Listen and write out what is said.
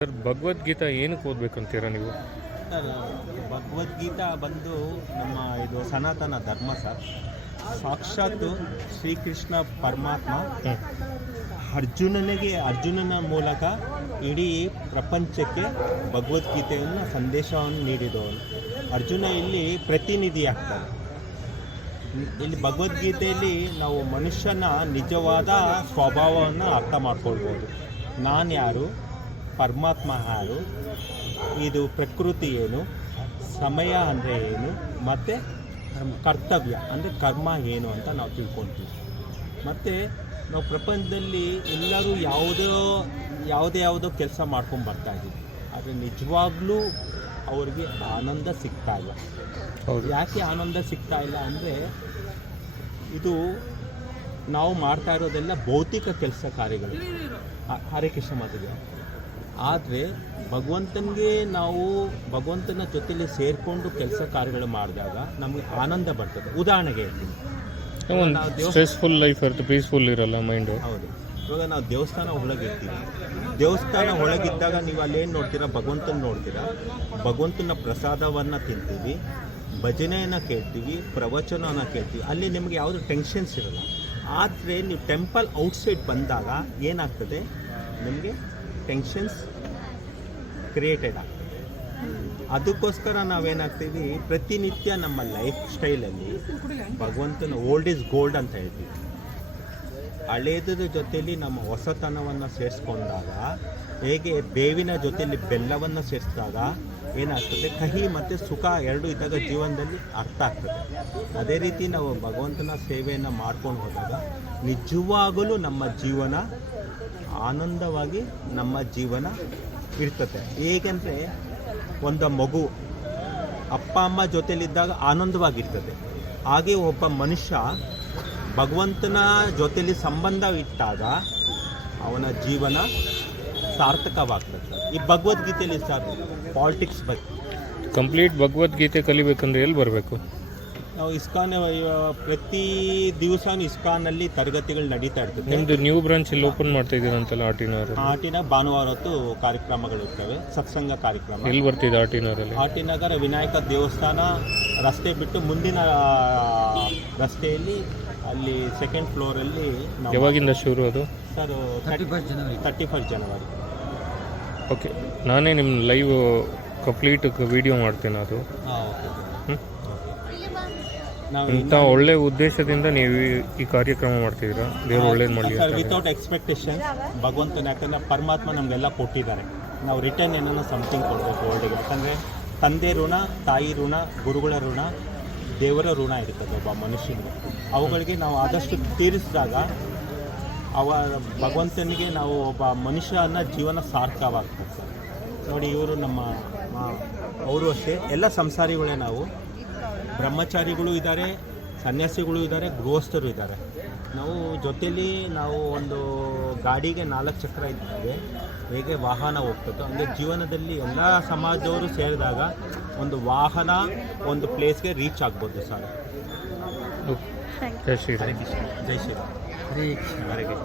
Sir, Bhagavad Gita ಏನಕ್ಕೆ ಓದಬೇಕಂತೀರಾ ನೀವು? Sir, Bhagavad Gita ಬಂದು ನಮ್ಮ ಇದು ಸನಾತನ ಧರ್ಮ ಸರ್. ಸಾಕ್ಷಾತ್ ಶ್ರೀಕೃಷ್ಣ ಪರಮಾತ್ಮ ಅರ್ಜುನನ ಮೂಲಕ ಇಡೀ ಪ್ರಪಂಚಕ್ಕೆ ಭಗವದ್ಗೀತೆಯನ್ನು ಸಂದೇಶವನ್ನು ನೀಡಿದವನು. ಅರ್ಜುನ ಇಲ್ಲಿ ಪ್ರತಿನಿಧಿ ಆಗ್ತಾರೆ. ಇಲ್ಲಿ ಭಗವದ್ಗೀತೆಯಲ್ಲಿ ನಾವು ಮನುಷ್ಯನ ನಿಜವಾದ ಸ್ವಭಾವವನ್ನು ಅರ್ಥ ಮಾಡ್ಕೊಳ್ಬೋದು. ನಾನು ಯಾರು, ಪರಮಾತ್ಮ ಯಾರು, ಇದು ಪ್ರಕೃತಿ ಏನು, ಸಮಯ ಅಂದರೆ ಏನು, ಮತ್ತು ಕರ್ತವ್ಯ ಅಂದರೆ ಕರ್ಮ ಏನು ಅಂತ ನಾವು ತಿಳ್ಕೊಳ್ತೀವಿ. ಮತ್ತು ನಾವು ಪ್ರಪಂಚದಲ್ಲಿ ಎಲ್ಲರೂ ಯಾವುದೋ ಕೆಲಸ ಮಾಡ್ಕೊಂಡು ಬರ್ತಾಯಿದ್ದೀವಿ. ಆದರೆ ನಿಜವಾಗ್ಲೂ ಅವ್ರಿಗೆ ಆನಂದ ಸಿಗ್ತಾ ಇಲ್ಲ. ಯಾಕೆ ಆನಂದ ಸಿಗ್ತಾ ಇಲ್ಲ ಅಂದರೆ ಇದು ನಾವು ಮಾಡ್ತಾ ಇರೋದೆಲ್ಲ ಭೌತಿಕ ಕೆಲಸ ಕಾರ್ಯಗಳು. ಹರೇ ಕೃಷ್ಣ ಮಾತಿಗೆ. ಆದರೆ ಭಗವಂತನ ಜೊತೆಲಿ ಸೇರಿಕೊಂಡು ಕೆಲಸ ಕಾರ್ಯಗಳು ಮಾಡಿದಾಗ ನಮಗೆ ಆನಂದ ಬರ್ತದೆ. ಉದಾಹರಣೆಗೆ ಸ್ಟ್ರೆಸ್ಫುಲ್ ಲೈಫ್ ಇರುತ್ತೆ, ಪೀಸ್ಫುಲ್ ಇರಲ್ಲ ಮೈಂಡು. ಹೌದು. ಇವಾಗ ನಾವು ದೇವಸ್ಥಾನ ಒಳಗಿರ್ತೀವಿ. ದೇವಸ್ಥಾನ ಒಳಗಿದ್ದಾಗ ನೀವು ಅಲ್ಲೇನು ನೋಡ್ತೀರಾ? ಭಗವಂತನ ನೋಡ್ತೀರಾ. ಭಗವಂತನ ಪ್ರಸಾದವನ್ನು ತಿಂತೀವಿ, ಭಜನೆಯನ್ನು ಕೇಳ್ತೀವಿ, ಪ್ರವಚನವನ್ನು ಕೇಳ್ತೀವಿ. ಅಲ್ಲಿ ನಿಮಗೆ ಯಾವುದೇ ಟೆನ್ಷನ್ಸ್ ಇರಲ್ಲ. ಆದರೆ ನೀವು ಟೆಂಪಲ್ ಔಟ್ಸೈಡ್ ಬಂದಾಗ ಏನಾಗ್ತದೆ? ನಿಮಗೆ ಟೆನ್ಷನ್ಸ್ ಕ್ರಿಯೇಟೆಡ್ ಆಗ್ತದೆ. ಅದಕ್ಕೋಸ್ಕರ ನಾವೇನಾಗ್ತೀವಿ, ಪ್ರತಿನಿತ್ಯ ನಮ್ಮ ಲೈಫ್ ಸ್ಟೈಲಲ್ಲಿ ಭಗವಂತನ ಓಲ್ಡ್ ಈಸ್ ಗೋಲ್ಡ್ ಅಂತ ಹೇಳ್ತೀವಿ. ಹಳೇದರ ಜೊತೆಯಲ್ಲಿ ನಮ್ಮ ಹೊಸತನವನ್ನು ಸೇರಿಸ್ಕೊಂಡಾಗ, ಹೇಗೆ ಬೇವಿನ ಜೊತೆಯಲ್ಲಿ ಬೆಲ್ಲವನ್ನು ಸೇರಿಸಿದಾಗ ಏನಾಗ್ತದೆ? ಕಹಿ ಮತ್ತು ಸುಖ ಎರಡೂ ಇದ್ದಾಗ ಜೀವನದಲ್ಲಿ ಅರ್ಥ ಆಗ್ತದೆ. ಅದೇ ರೀತಿ ನಾವು ಭಗವಂತನ ಸೇವೆಯನ್ನು ಮಾಡ್ಕೊಂಡು ಹೋದಾಗ ನಿಜವಾಗಲೂ ನಮ್ಮ ಜೀವನ ಆನಂದವಾಗಿ ನಮ್ಮ ಜೀವನ ಇರ್ತದೆ. ಹೇಗೆಂದರೆ ಒಂದು ಮಗು ಅಪ್ಪ ಅಮ್ಮ ಜೊತೆಲಿದ್ದಾಗ ಆನಂದವಾಗಿರ್ತದೆ. ಹಾಗೆ ಒಬ್ಬ ಮನುಷ್ಯ ಭಗವಂತನ ಜೊತೆಲಿ ಸಂಬಂಧ ಇಟ್ಟಾಗ ಅವನ ಜೀವನ ಸಾರ್ಥಕವಾಗ್ತದೆ. ಈ ಭಗವದ್ಗೀತೆಯಲ್ಲಿ ಸರ್ ಪಾಲಿಟಿಕ್ಸ್ ಬಗ್ಗೆ ಕಂಪ್ಲೀಟ್ ಭಗವದ್ಗೀತೆ ಕಲಿಬೇಕಂದ್ರೆ ಎಲ್ಲಿ ಬರಬೇಕು? ನಾವು ಇಸ್ಕಾನ್ ಪ್ರತಿ ದಿವಸನೂ ಇಸ್ಕಾನಲ್ಲಿ ತರಗತಿಗಳು ನಡೀತಾ ಇರ್ತದೆ. ನಿಮ್ಮದು ನ್ಯೂ ಬ್ರಾಂಚ್ ಇಲ್ಲಿ ಓಪನ್ ಮಾಡ್ತಾ ಇದ್ದೀರಂತಲ್ಲ ಆಟಿನ ಭಾನುವಾರ ಹೊತ್ತು ಕಾರ್ಯಕ್ರಮಗಳು ಇರ್ತವೆ, ಸತ್ಸಂಗ ಕಾರ್ಯಕ್ರಮ. ಎಲ್ಲಿ ಬರ್ತಿದೆ ಆಟಿನಗರಲ್ಲಿ? ಆಟಿನಗರ ವಿನಾಯಕ ದೇವಸ್ಥಾನ ರಸ್ತೆ ಬಿಟ್ಟು ಮುಂದಿನ ರಸ್ತೆಯಲ್ಲಿ ಅಲ್ಲಿ ಸೆಕೆಂಡ್ ಫ್ಲೋರಲ್ಲಿ. ಯಾವಾಗಿಂದ ಶುರು ಅದು? ಸರ್ 31 ಜನವರಿ. ಓಕೆ, ನಾನೇ ನಿಮ್ಮ ಲೈವ್ ಕಂಪ್ಲೀಟ್ ವಿಡಿಯೋ ಮಾಡ್ತೇನೆ ಅದು. ಇಂಥ ಒಳ್ಳೆ ಉದ್ದೇಶದಿಂದ ನೀವು ಈ ಕಾರ್ಯಕ್ರಮ ಮಾಡ್ತಿದ್ದೀರಾ. ದೇವರು ಒಳ್ಳೇದು ಮಾಡಲಿ. ವಿತೌಟ್ ಎಕ್ಸ್ಪೆಕ್ಟೇಷನ್ ಭಗವಂತನ, ಯಾಕಂದರೆ ಪರಮಾತ್ಮ ನಮಗೆಲ್ಲ ಕೊಟ್ಟಿದ್ದಾರೆ. ನಾವು ರಿಟರ್ನ್ ಏನೋ ಸಮಥಿಂಗ್ ಕೊಡಬೇಕು ವರ್ಲ್ಡಿಗೆ. ಯಾಕಂದರೆ ತಂದೆ ಋಣ, ತಾಯಿ ಋಣ, ಗುರುಗಳ ಋಣ, ದೇವರ ಋಣ ಇರ್ತದೆ ಒಬ್ಬ ಮನುಷ್ಯನಿಗೆ. ಅವುಗಳಿಗೆ ನಾವು ಆದಷ್ಟು ತೀರಿಸಿದಾಗ ಭಗವಂತನಿಗೆ ನಾವು ಒಬ್ಬ ಮನುಷ್ಯನ ಜೀವನ ಸಾರ್ಥಕವಾಗ್ತದೆ ಸರ್. ನೋಡಿ, ಇವರು ಅವರು ಅಷ್ಟೇ ಎಲ್ಲ ಸಂಸಾರಿಗಳೇ. ನಾವು ಬ್ರಹ್ಮಚಾರಿಗಳು ಇದ್ದಾರೆ, ಸನ್ಯಾಸಿಗಳು ಇದ್ದಾರೆ, ಗೃಹಸ್ಥರು ಇದ್ದಾರೆ. ನಾವು ಜೊತೆಯಲ್ಲಿ ಒಂದು ಗಾಡಿಗೆ 4 ಚಕ್ರ ಇದ್ದರೆ ಹೇಗೆ ವಾಹನ ಹೋಗ್ತದೋ ಹಂಗೆ ಜೀವನದಲ್ಲಿ ಎಲ್ಲ ಸಮಾಜದವರು ಸೇರಿದಾಗ ಒಂದು ವಾಹನ ಒಂದು ಪ್ಲೇಸ್ಗೆ ರೀಚ್ ಆಗ್ಬೋದು ಸರ್. ಜೈ ಶ್ರೀರಾಮ್. ಜೈ ಶ್ರೀರಾಮ್. ಹರೇ ಕೃಷ್ಣ.